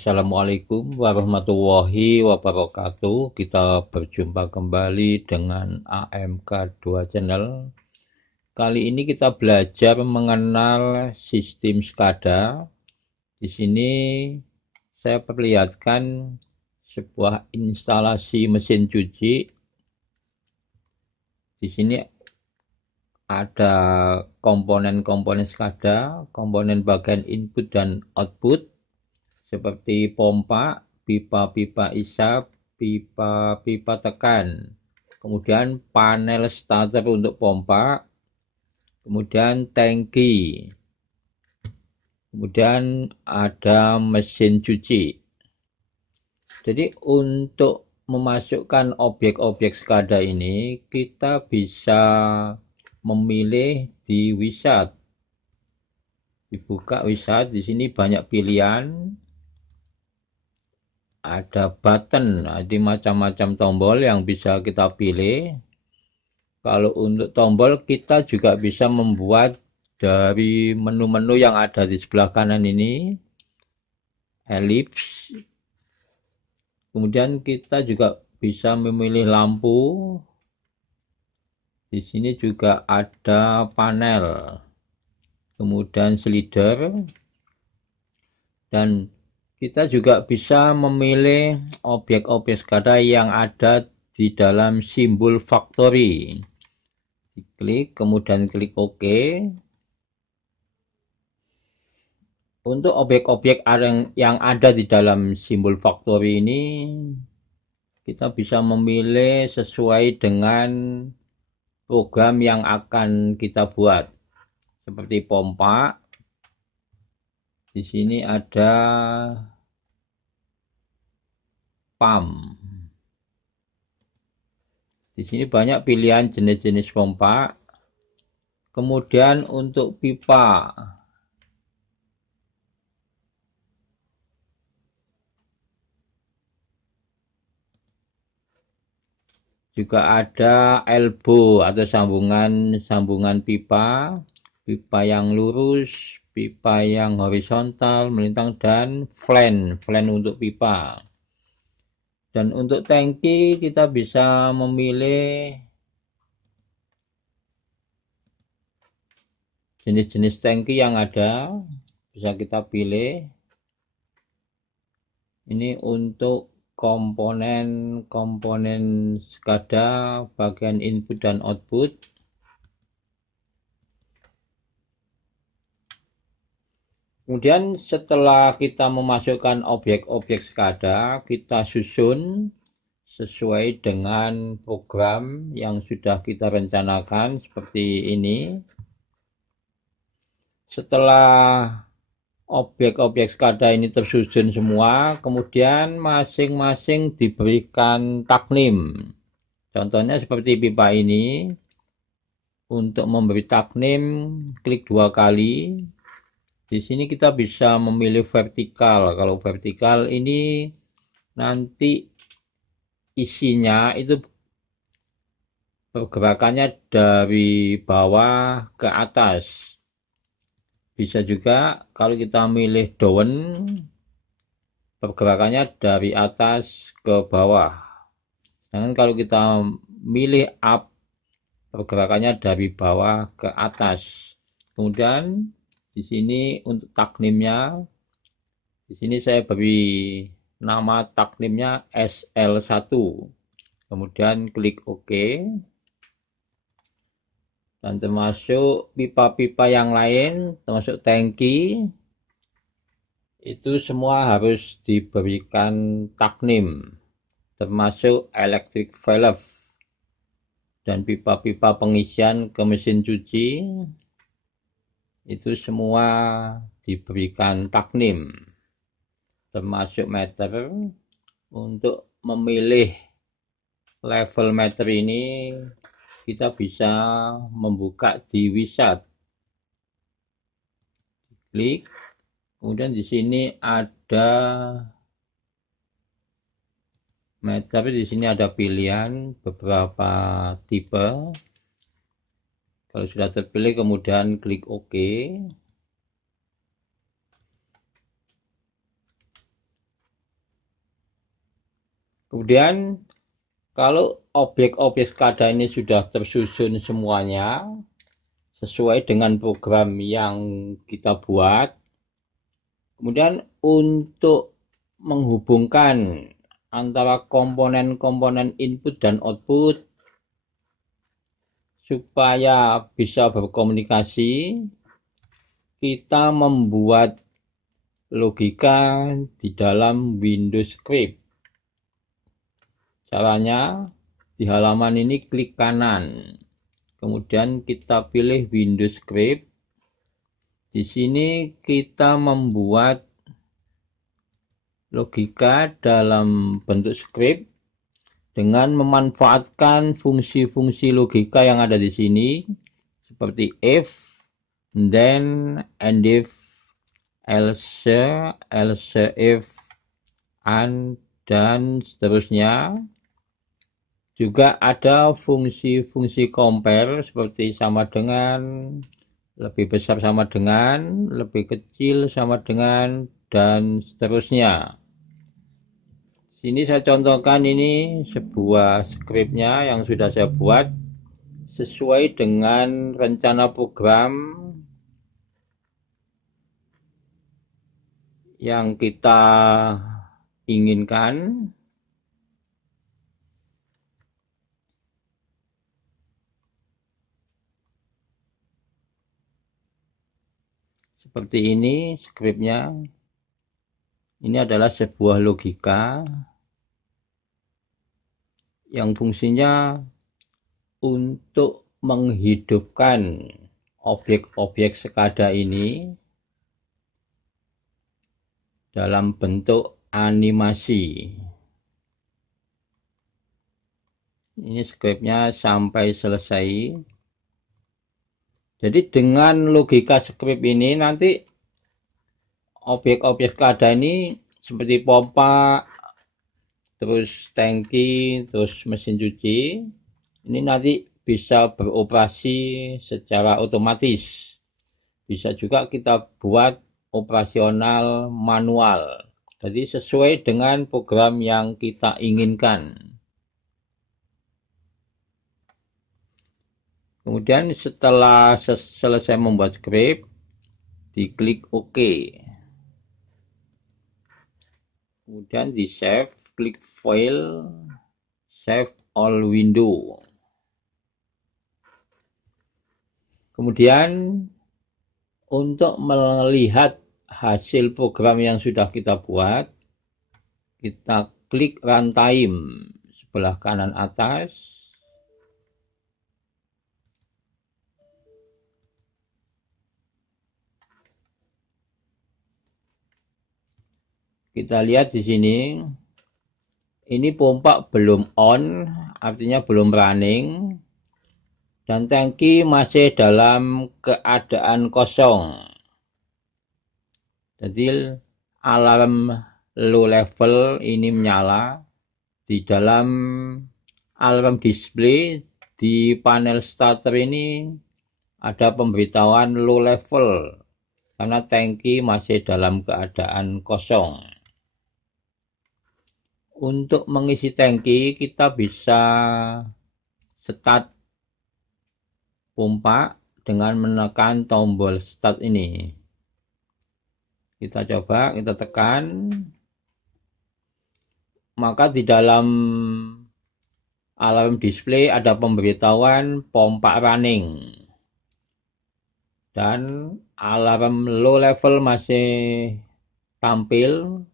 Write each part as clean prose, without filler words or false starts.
Assalamualaikum warahmatullahi wabarakatuh. Kita berjumpa kembali dengan AMK2 Channel. Kali ini kita belajar mengenal sistem SCADA. Di sini saya perlihatkan sebuah instalasi mesin cuci. Di sini ada komponen-komponen SCADA, komponen bagian input dan output, seperti pompa, pipa-pipa isap, pipa-pipa tekan, kemudian panel starter untuk pompa, kemudian tangki, kemudian ada mesin cuci. Jadi untuk memasukkan objek-objek SCADA ini, kita bisa memilih di wizard. Dibuka wizard, di sini banyak pilihan. Ada button, ada macam-macam tombol yang bisa kita pilih. Kalau untuk tombol kita juga bisa membuat dari menu-menu yang ada di sebelah kanan ini, ellipse. Kemudian kita juga bisa memilih lampu. Di sini juga ada panel, kemudian slider, dan kita juga bisa memilih objek-objek SCADA yang ada di dalam simbol factory. Diklik, kemudian klik OK. Untuk objek-objek yang ada di dalam simbol factory ini, kita bisa memilih sesuai dengan program yang akan kita buat. Seperti pompa. Di sini ada pump. Di sini banyak pilihan jenis-jenis pompa. Kemudian untuk pipa, juga ada elbow atau sambungan pipa, pipa yang lurus, pipa yang horizontal, melintang, dan flange untuk pipa. Dan untuk tangki kita bisa memilih jenis-jenis tangki yang ada, bisa kita pilih. Ini untuk komponen SCADA bagian input dan output. Kemudian setelah kita memasukkan objek-objek SCADA, kita susun sesuai dengan program yang sudah kita rencanakan seperti ini. Setelah objek-objek SCADA ini tersusun semua, kemudian masing-masing diberikan taknim. Contohnya seperti pipa ini. Untuk memberi taknim, klik 2 kali. Di sini kita bisa memilih vertikal. Kalau vertikal ini nanti isinya itu pergerakannya dari bawah ke atas. Bisa juga kalau kita milih down, pergerakannya dari atas ke bawah. Dan kalau kita milih up, pergerakannya dari bawah ke atas. Kemudian di sini untuk taknimnya, di sini saya beri nama taknimnya SL1. Kemudian klik OK. Dan termasuk pipa-pipa yang lain, termasuk tangki, itu semua harus diberikan taknim. Termasuk electric valve dan pipa-pipa pengisian ke mesin cuci. Itu semua diberikan taknim, termasuk meter. Untuk memilih level meter ini kita bisa membuka di wizard. Klik, kemudian di sini ada meter, di sini ada pilihan beberapa tipe. Kalau sudah terpilih, kemudian klik OK. Kemudian kalau objek-objek SCADA ini sudah tersusun semuanya sesuai dengan program yang kita buat, kemudian untuk menghubungkan antara komponen-komponen input dan output supaya bisa berkomunikasi, kita membuat logika di dalam Windows Script. Caranya di halaman ini klik kanan, kemudian kita pilih Windows Script. Di sini kita membuat logika dalam bentuk script dengan memanfaatkan fungsi-fungsi logika yang ada di sini seperti if, then, and if, else, else if, and, dan seterusnya. Juga ada fungsi-fungsi compare seperti sama dengan, lebih besar sama dengan, lebih kecil sama dengan, dan seterusnya. Sini saya contohkan ini sebuah skripnya yang sudah saya buat sesuai dengan rencana program yang kita inginkan. Seperti ini skripnya. Ini adalah sebuah logika yang fungsinya untuk menghidupkan objek-objek SCADA ini dalam bentuk animasi. Ini skripnya sampai selesai. Jadi dengan logika skrip ini nanti objek-objek SCADA ini seperti pompa, terus tangki, terus mesin cuci, ini nanti bisa beroperasi secara otomatis. Bisa juga kita buat operasional manual. Jadi sesuai dengan program yang kita inginkan. Kemudian setelah selesai membuat script, diklik OK. Kemudian di save, klik file, save all window. Kemudian untuk melihat hasil program yang sudah kita buat, kita klik runtime sebelah kanan atas. Kita lihat di sini, ini pompa belum on, artinya belum running, dan tangki masih dalam keadaan kosong. Jadi alarm low level ini menyala. Di dalam alarm display di panel starter ini ada pemberitahuan low level karena tangki masih dalam keadaan kosong. Untuk mengisi tangki kita bisa start pompa dengan menekan tombol start ini. Kita coba, kita tekan. Maka di dalam alarm display ada pemberitahuan pompa running. Dan alarm low level masih tampil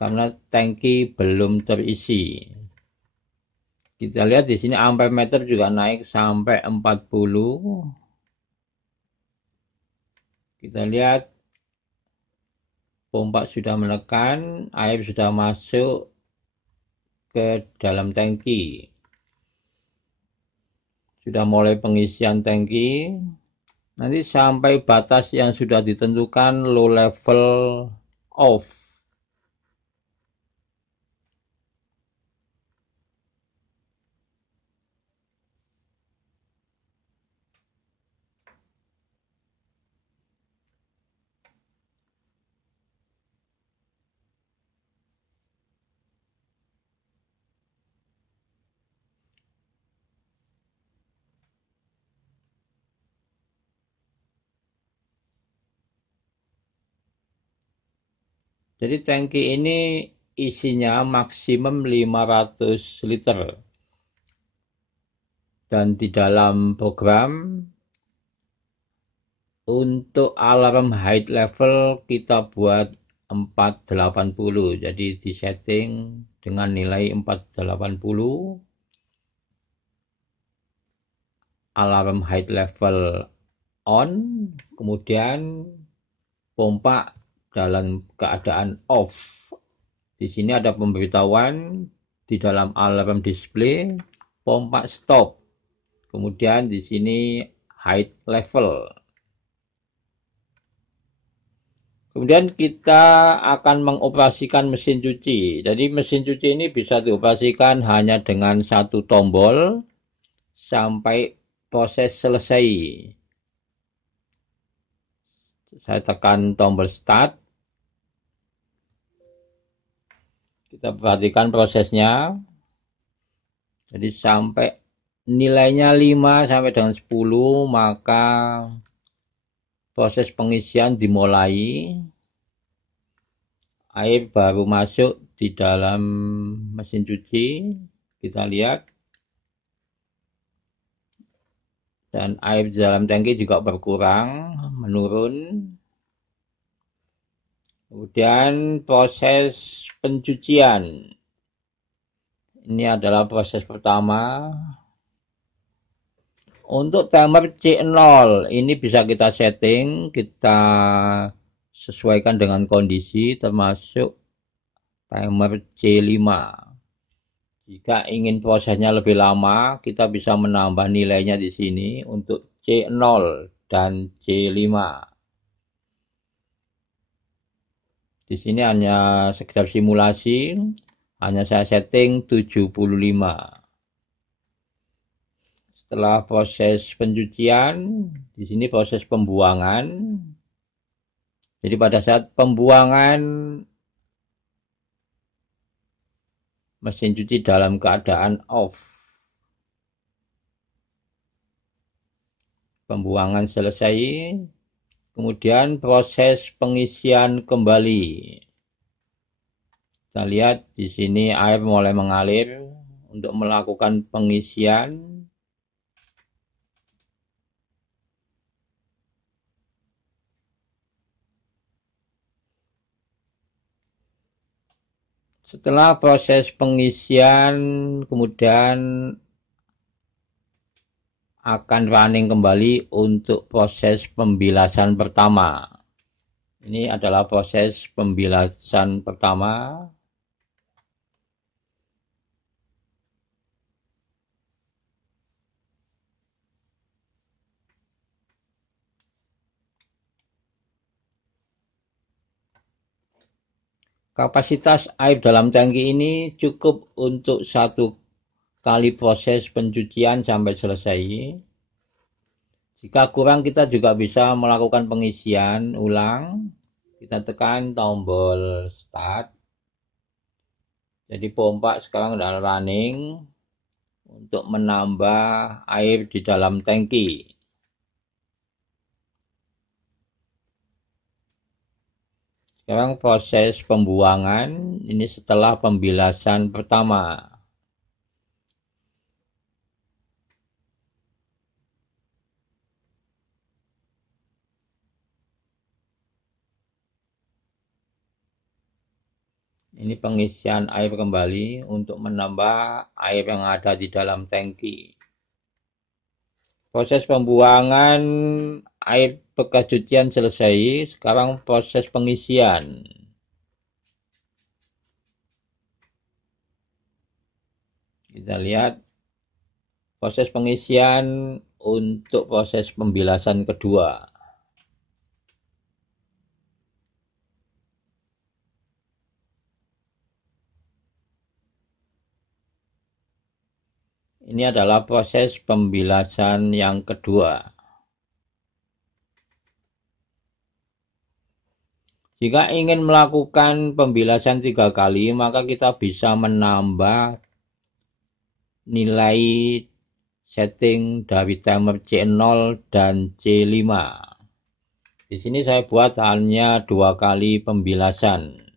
karena tangki belum terisi. Kita lihat di sini ampere meter juga naik sampai 40. Kita lihat pompa sudah menekan, air sudah masuk ke dalam tangki. Sudah mulai pengisian tangki. Nanti sampai batas yang sudah ditentukan low level off. Jadi tangki ini isinya maksimum 500 liter. Dan di dalam program untuk alarm height level kita buat 480. Jadi disetting dengan nilai 480. Alarm height level on, kemudian pompa dalam keadaan off. Di sini ada pemberitahuan di dalam alarm display pompa stop. Kemudian di sini height level. Kemudian kita akan mengoperasikan mesin cuci. Jadi mesin cuci ini bisa dioperasikan hanya dengan satu tombol sampai proses selesai. Saya tekan tombol start. Kita perhatikan prosesnya. Jadi sampai nilainya 5 sampai dengan 10, maka proses pengisian dimulai. Air baru masuk di dalam mesin cuci. Kita lihat. Dan air di dalam tangki juga berkurang, menurun. Kemudian proses pencucian. Ini adalah proses pertama. Untuk timer C0, ini bisa kita setting, kita sesuaikan dengan kondisi, termasuk timer C5. Jika ingin prosesnya lebih lama, kita bisa menambah nilainya di sini untuk C0 dan C5. Di sini hanya sekedar simulasi, hanya saya setting 75. Setelah proses pencucian, di sini proses pembuangan. Jadi pada saat pembuangan, mesin cuci dalam keadaan off. Pembuangan selesai. Kemudian proses pengisian kembali. Kita lihat di sini air mulai mengalir untuk melakukan pengisian. Setelah proses pengisian, kemudian akan running kembali untuk proses pembilasan pertama. Ini adalah proses pembilasan pertama. Kapasitas air dalam tangki ini cukup untuk satu kali proses pencucian sampai selesai. Jika kurang, kita juga bisa melakukan pengisian ulang. Kita tekan tombol start. Jadi pompa sekarang sudah running untuk menambah air di dalam tangki. Sekarang proses pembuangan, ini setelah pembilasan pertama. Ini pengisian air kembali untuk menambah air yang ada di dalam tangki. Proses pembuangan air bekas cucian selesai. Sekarang proses pengisian. Kita lihat proses pengisian untuk proses pembilasan kedua. Ini adalah proses pembilasan yang kedua. Jika ingin melakukan pembilasan 3 kali, maka kita bisa menambah nilai setting dari timer C0 dan C5. Di sini saya buat hanya 2 kali pembilasan.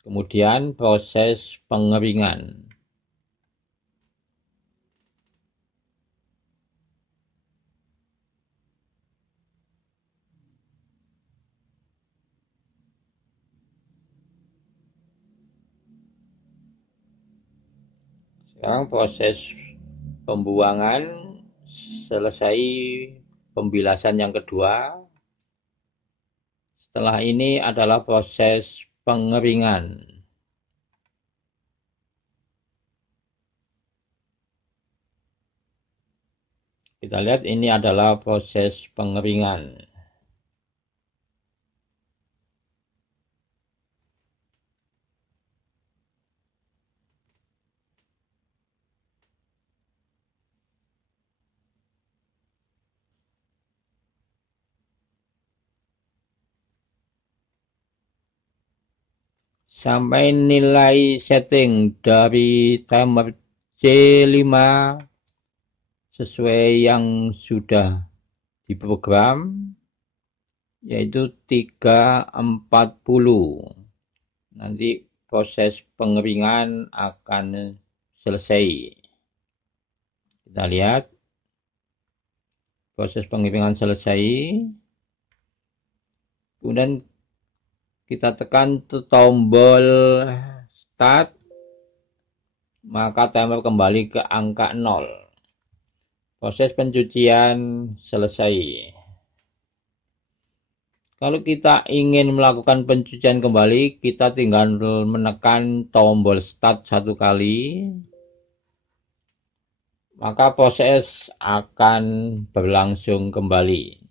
Kemudian proses pengeringan. Sekarang proses pembuangan selesai, pembilasan yang kedua. Setelah ini adalah proses pengeringan. Kita lihat ini adalah proses pengeringan. Sampai nilai setting dari timer C5 sesuai yang sudah diprogram, yaitu 340. Nanti proses pengeringan akan selesai. Kita lihat proses pengeringan selesai. Kemudian kita tekan tombol start, maka timer kembali ke angka 0. Proses pencucian selesai. Kalau kita ingin melakukan pencucian kembali, kita tinggal menekan tombol start 1 kali, maka proses akan berlangsung kembali.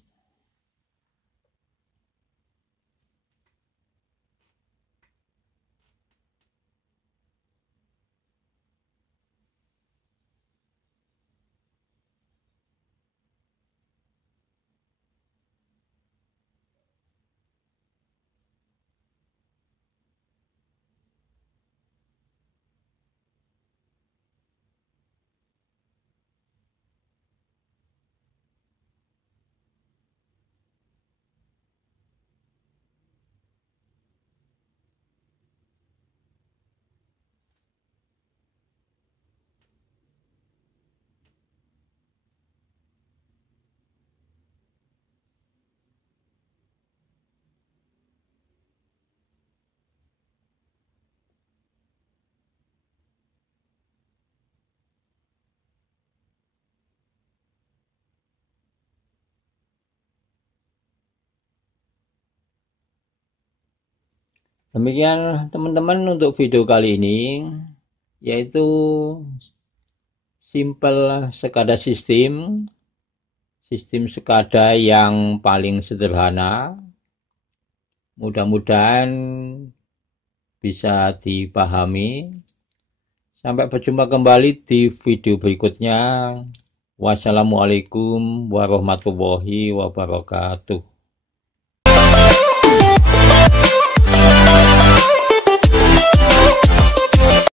Demikian teman-teman untuk video kali ini, yaitu simple SCADA sistem SCADA yang paling sederhana. Mudah-mudahan bisa dipahami. Sampai berjumpa kembali di video berikutnya. Wassalamualaikum warahmatullahi wabarakatuh.